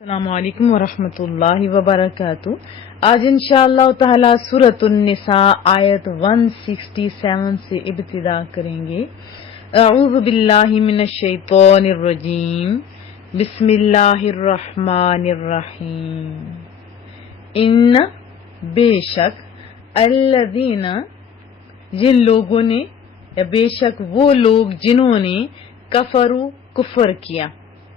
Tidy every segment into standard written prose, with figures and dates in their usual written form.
السلام علیکم ورحمۃ اللہ وبرکاتہ۔ آج انشاءاللہ تعالی سورۃ النساء آیت 167 سے ابتدا کریں گے۔ اعوذ باللہ من الشیطان الرجیم، بسم اللہ الرحمن الرحیم۔ ان بے شک، الذین جن لوگوں نے، یا بے شک وہ لوگ جنہوں نے، کفروا کفر کیا،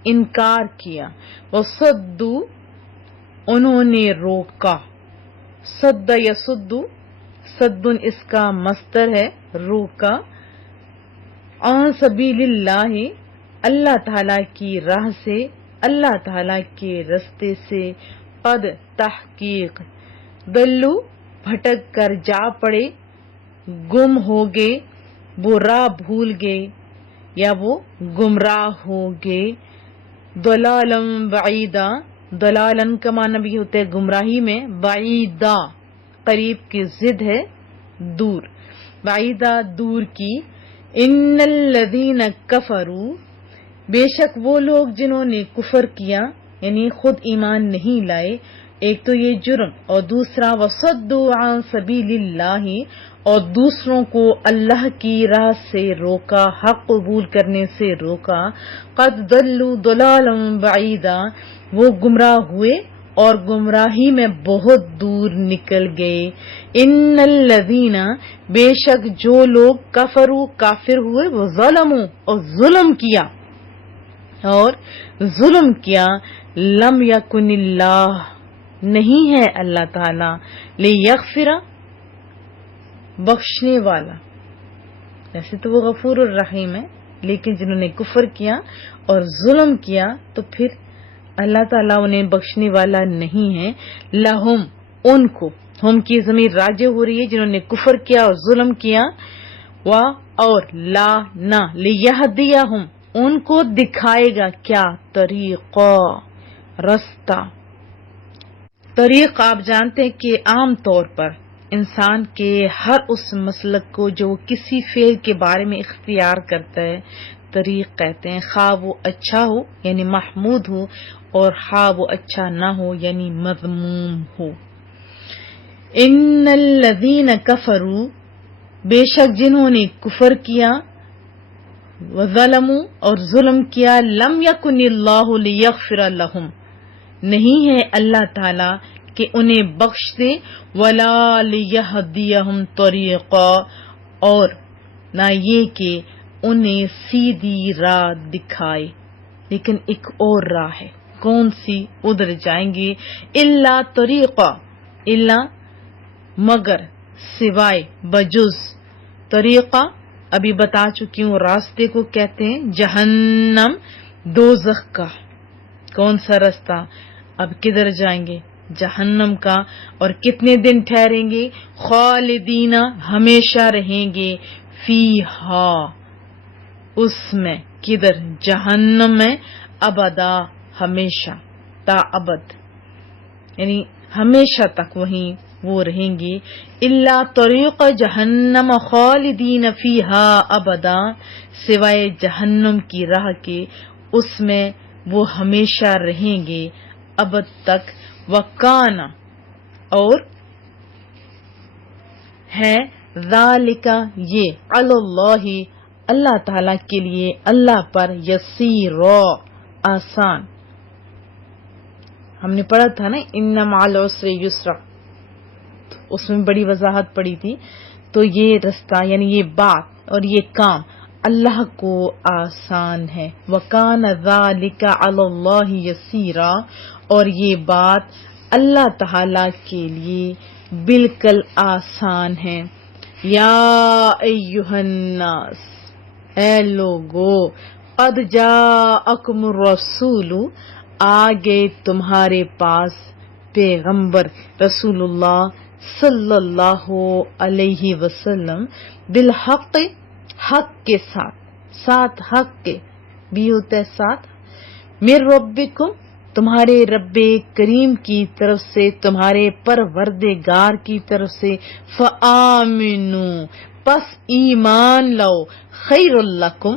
انکار کیا، وصدوا انہوں نے روکا، صد یصد، صد اس کا مصدر ہے روکا، عن سبیل اللہ اللہ تعالی کی راہ سے، اللہ تعالی کے رستے سے، قد تحقیق، ضلوا بھٹک کر جا پڑے، گم ہو گئے، وہ راہ بھول گئے یا وہ گمراہ ہو گئے، ضلالا بعیدا، ضلالن کا معنی بھی ہوتا ہے گمراہی میں، بعیدا قریب کی ضد ہے دور، بعیدا دور کی۔ ان الذین کفروا بے شک وہ لوگ جنہوں نے کفر کیا، یعنی خود ایمان نہیں لائے، ایک تو یہ جرم، اور دوسرا وصدوا عن سبیل اللہ، اور دوسروں کو اللہ کی راہ سے روکا، حق قبول کرنے سے روکا، قد ضلوا ضلالا بعیدا وہ گمراہ ہوئے اور گمراہی میں بہت دور نکل گئے۔ ان الذین بے شک جو لوگ کفروا کافر ہوئے، وہ ظلموا اور ظلم کیا، لم یکن اللہ نہیں ہے اللہ تعالی، لیغفر بخشنے والا، ویسے تو وہ غفور الرحیم ہے، لیکن جنہوں نے کفر کیا اور ظلم کیا تو پھر اللہ تعالیٰ انہیں بخشنے والا نہیں ہے۔ لہم ان کو، ہم کی ضمیر راجع ہو رہی ہے جنہوں نے کفر کیا اور ظلم کیا، اور لا نہ، لیہدیہم ان کو دکھائے گا کیا، طریقہ رستہ۔ طریق آپ جانتے ہیں کہ عام طور پر انسان کے ہر اس مسلک کو جو کسی فعل کے بارے میں اختیار کرتا ہے طریق کہتے ہیں، خواہ وہ اچھا ہو یعنی محمود ہو، اور خواہ وہ اچھا نہ ہو یعنی مذموم ہو۔ ان الذین کفروا بے شک جنہوں نے کفر کیا، وظلموا اور ظلم کیا، لم یکن اللہ لیغفر لہم نہیں ہے اللہ تعالی کہ انہیں بخش دے، ولا لیہدیہم طریقا اور نہ یہ کہ انہیں سیدھی راہ دکھائے، لیکن ایک اور راہ ہے، کون سی؟ ادھر جائیں گے۔ الا طریقہ، الا مگر، سوائے، بجز، طریقہ ابھی بتا چکی ہوں راستے کو کہتے ہیں، جہنم دوزخ کا۔ کون سا رستہ؟ اب کدھر جائیں گے؟ جہنم کا۔ اور کتنے دن ٹھہریں گے؟ خالدین ہمیشہ رہیں گے، فیہا اس میں، کدھر؟ جہنم میں، ابدا ہمیشہ، تا ابد یعنی ہمیشہ تک وہیں وہ رہیں گے۔ الا طریق جہنم خالدین فیہا ابدا سوائے جہنم کی راہ کے، اس میں وہ ہمیشہ رہیں گے ابد تک۔ وکانا اور ہے، ذالک یہ، علی اللہ اللہ تعالی کے لیے، اللہ پر، یسیرا آسان۔ ہم نے پڑھا تھا نا ان مع العسر یسرا، اس میں بڑی وضاحت پڑی تھی، تو یہ رستہ یعنی یہ بات اور یہ کام اللہ کو آسان ہے۔ وکان ذالک علی اللہ یسیرا اور یہ بات اللہ تعالی کے لیے بالکل آسان ہے۔ یا ایھا الناس اے لوگو، قد جاءکم الرسول آ گئے تمہارے پاس پیغمبر رسول اللہ صلی اللہ علیہ وسلم، بالحق حق کے ساتھ حق کے بھی ہوتا ہے ساتھ، من ربکم تمہارے رب کریم کی طرف سے، تمہارے پروردگار کی طرف سے، فآمنوا پس ایمان لاؤ، خیر لکم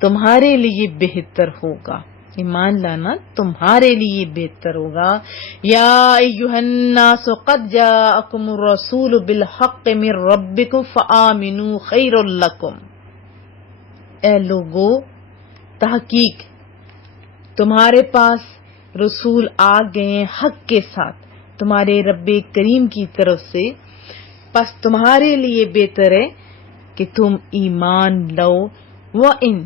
تمہارے لیے بہتر ہوگا، ایمان لانا تمہارے لیے بہتر ہوگا. یا ایھا الناس قد جاءکم الرسول بالحق من ربکم فآمنوا خیر لکم. اے لوگو، تحقیق تمہارے پاس رسول آ گئے ہیں حق کے ساتھ تمہارے رب کریم کی طرف سے، پس تمہارے لیے بہتر ہے کہ تم ایمان لو. وَإِن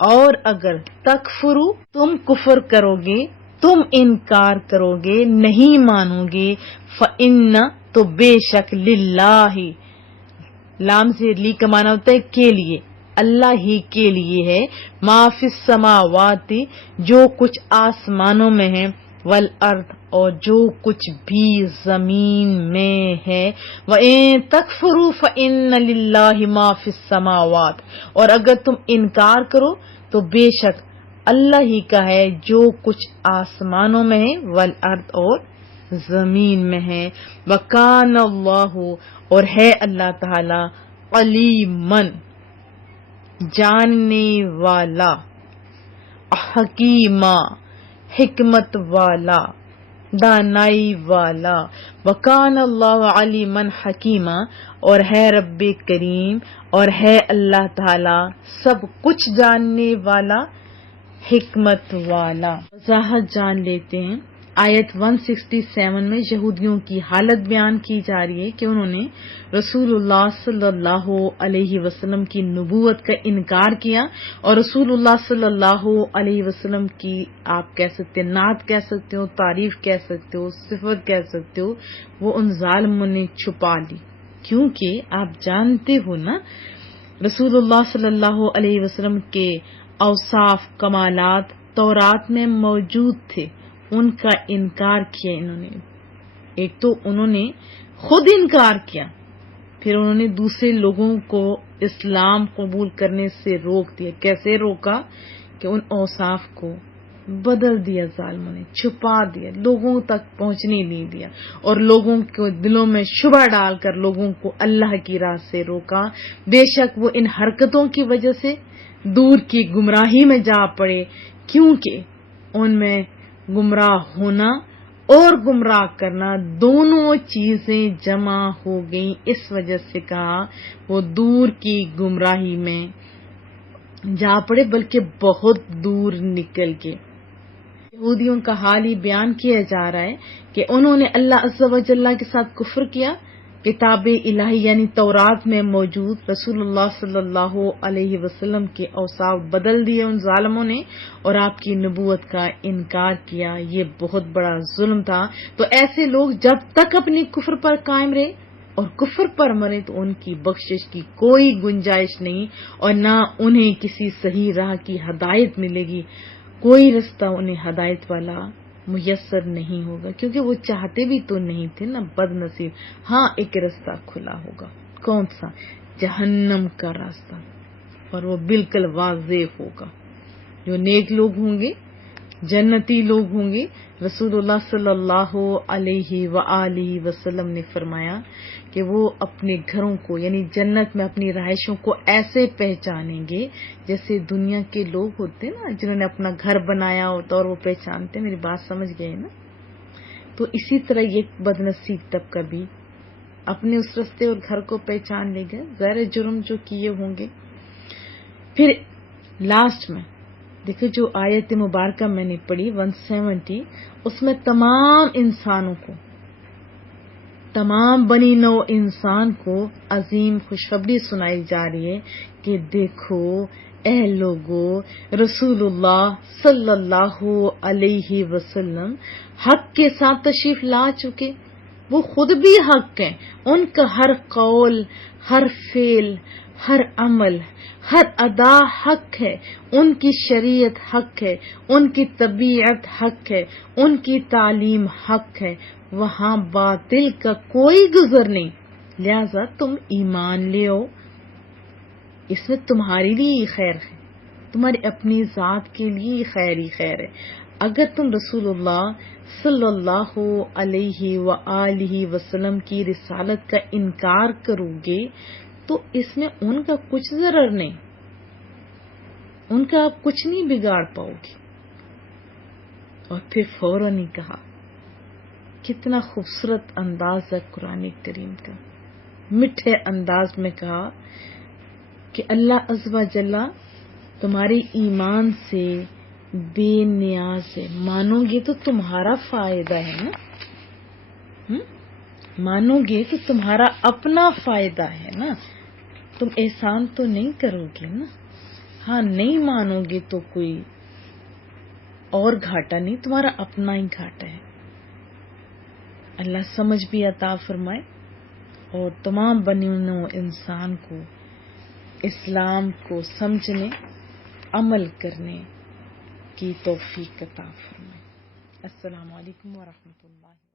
اور اگر تکفرو تم کفر کرو گے، تم انکار کرو گے، نہیں مانو گے، فَإِنَّ تو بے شک للہ، لام سے لی کا معنی ہوتا ہے کے لیے، اللہ ہی کے لیے ہے، ما فی السماوات جو کچھ آسمانوں میں ہے، والارض اور جو کچھ بھی زمین میں ہے. وَإِن تَكْفُرُوا فَإِنَّ لِلَّهِ مَا فِي السَّمَاوَاتِ اور اگر تم انکار کرو تو بے شک اللہ ہی کا ہے جو کچھ آسمانوں میں ہے، والارض اور زمین میں ہے. وَكَانَ اللَّهُ اور ہے اللہ تعالی علیمًا جاننے والا، حکیمہ حکمت والا، دانائی والا. وکان اللہ علیمًا حکیمہ اور ہے رب کریم اور ہے اللہ تعالی سب کچھ جاننے والا، حکمت والا. وضاحت جان لیتے ہیں. آیت 167 میں یہودیوں کی حالت بیان کی جا رہی ہے کہ انہوں نے رسول اللہ صلی اللہ علیہ وسلم کی نبوت کا انکار کیا، اور رسول اللہ صلی اللہ علیہ وسلم کی آپ کہہ سکتے نعت کہہ سکتے ہو، تعریف کہہ سکتے ہو، صفت کہہ سکتے ہو، وہ ان ظالموں نے چھپا لی. کیونکہ آپ جانتے ہو نا رسول اللہ صلی اللہ علیہ وسلم کے اوصاف کمالات تورات میں موجود تھے، ان کا انکار کیا انہوں نے. ایک تو انہوں نے خود انکار کیا، پھر انہوں نے دوسرے لوگوں کو اسلام قبول کرنے سے روک دیا. کیسے روکا؟ کہ ان اوصاف کو بدل دیا ظالموں نے، چھپا دیا، لوگوں تک پہنچنے نہیں دیا، اور لوگوں کے دلوں میں شبہ ڈال کر لوگوں کو اللہ کی راہ سے روکا. بے شک وہ ان حرکتوں کی وجہ سے دور کی گمراہی میں جا پڑے، کیونکہ ان میں گمراہ ہونا اور گمراہ کرنا دونوں چیزیں جمع ہو گئیں. اس وجہ سے کہا وہ دور کی گمراہی میں جا پڑے، بلکہ بہت دور نکل کے. یہودیوں کا حال ہی بیان کیا جا رہا ہے کہ انہوں نے اللہ عز و جل کے ساتھ کفر کیا. کتاب الہی یعنی تورات میں موجود رسول اللہ صلی اللہ علیہ وسلم کے اوصاف بدل دیے ان ظالموں نے، اور آپ کی نبوت کا انکار کیا. یہ بہت بڑا ظلم تھا. تو ایسے لوگ جب تک اپنی کفر پر قائم رہے اور کفر پر مرے تو ان کی بخشش کی کوئی گنجائش نہیں، اور نہ انہیں کسی صحیح راہ کی ہدایت ملے گی. کوئی رستہ انہیں ہدایت والا میسر نہیں ہوگا، کیونکہ وہ چاہتے بھی تو نہیں تھے نا، بد نصیب. ہاں ایک رستہ کھلا ہوگا، کون سا؟ جہنم کا راستہ، اور وہ بالکل واضح ہوگا. جو نیک لوگ ہوں گے، جنتی لوگ ہوں گے. رسول اللہ صلی اللہ علیہ وآلہ وسلم نے فرمایا کہ وہ اپنے گھروں کو یعنی جنت میں اپنی رہائشوں کو ایسے پہچانیں گے جیسے دنیا کے لوگ ہوتے نا، جنہوں نے اپنا گھر بنایا ہوتا اور وہ پہچانتے. میری بات سمجھ گئے نا؟ تو اسی طرح یہ بد نصیب طبقہ بھی اپنے اس رستے اور گھر کو پہچان لے گا، غیر جرم جو کیے ہوں گے. پھر لاسٹ میں دیکھیں جو آیت مبارکہ میں نے پڑھی 170، اس میں تمام انسانوں کو، تمام بنی نو انسان کو عظیم خوشخبری سنائی جا رہی ہے کہ دیکھو اے لوگو، رسول اللہ صلی اللہ علیہ وسلم حق کے ساتھ تشریف لا چکے. وہ خود بھی حق ہیں، ان کا ہر قول، ہر فعل، ہر عمل، ہر ادا حق ہے. ان کی شریعت حق ہے، ان کی طبیعت حق ہے، ان کی تعلیم حق ہے. وہاں باطل کا کوئی گزر نہیں. لہذا تم ایمان لے آؤ، اس میں تمہارے لیے ہی خیر ہے، تمہاری اپنی ذات کے لیے ہی خیر ہے. اگر تم رسول اللہ صلی اللہ علیہ وآلہ وسلم کی رسالت کا انکار کرو گے تو اس میں ان کا کچھ ضرر نہیں، ان کا آپ کچھ نہیں بگاڑ پاؤ گے. اور پھر فوراً ہی کہا. کتنا خوبصورت انداز ہے قرآن کریم کا. میٹھے انداز میں کہا کہ اللہ عز و جل تمہاری ایمان سے بے نیاز ہے. مانو گے تو تمہارا فائدہ ہے نا، مانو گے تو تمہارا اپنا فائدہ ہے نا، تم احسان تو نہیں کرو گے نا. ہاں نہیں مانو گے تو کوئی اور گھاٹا نہیں، تمہارا اپنا ہی گھاٹا ہے. اللہ سمجھ بھی عطا فرمائے اور تمام بنی نوع انسان کو اسلام کو سمجھنے، عمل کرنے کی توفیق عطا فرمائے. السلام علیکم ورحمۃ اللہ.